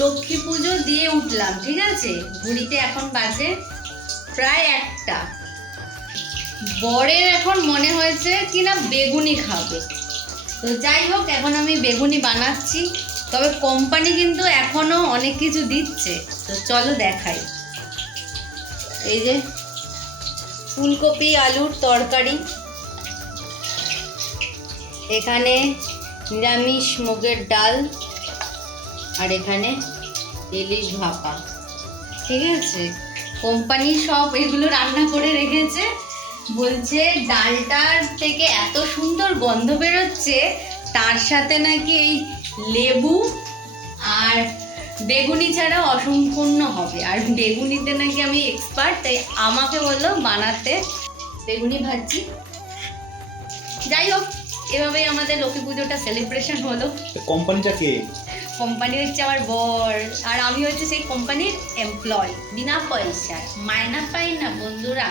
লক্ষ্মী পুজো দিয়ে উঠলাম, ঠিক আছে। ঘড়িতে এখন বাজে প্রায় 1টা। বরের এখন মনে হয়েছে কিনা বেগুনি খাবে, তো যাই হোক এখন আমি বেগুনি বানাচ্ছি। তবে কোম্পানি কিন্তু এখনো অনেক কিছু দিচ্ছে, তো চলো দেখাই। এই যে ফুলকপি আলুর তরকারি, এখানে নিরামিষ মুগের ডাল, আর এখানে ইলিশ ভাপা, ঠিক আছে। কোম্পানি সব এগুলো রান্না করে রেখেছে। বলছে ডালটার থেকে এত সুন্দর গন্ধ বেরোচ্ছে, তার সাথে নাকি এই লেবু আর বেগুনি ছাড়া অসম্পূর্ণ হবে। আর বেগুনিতে নাকি আমি এক্সপার্ট, তাই আমাকে বললো বানাতে। বেগুনি ভাজি। যাই হোক, এভাবেই আমাদের লক্ষ্মী পুজোটা সেলিব্রেশন হলো। কোম্পানিটা কে? কোম্পানি হচ্ছে আমার বর, আর আমি হচ্ছে সেই কোম্পানির এমপ্লয়, বিনা পয়সায় মাইনা পাই না বন্ধুরা।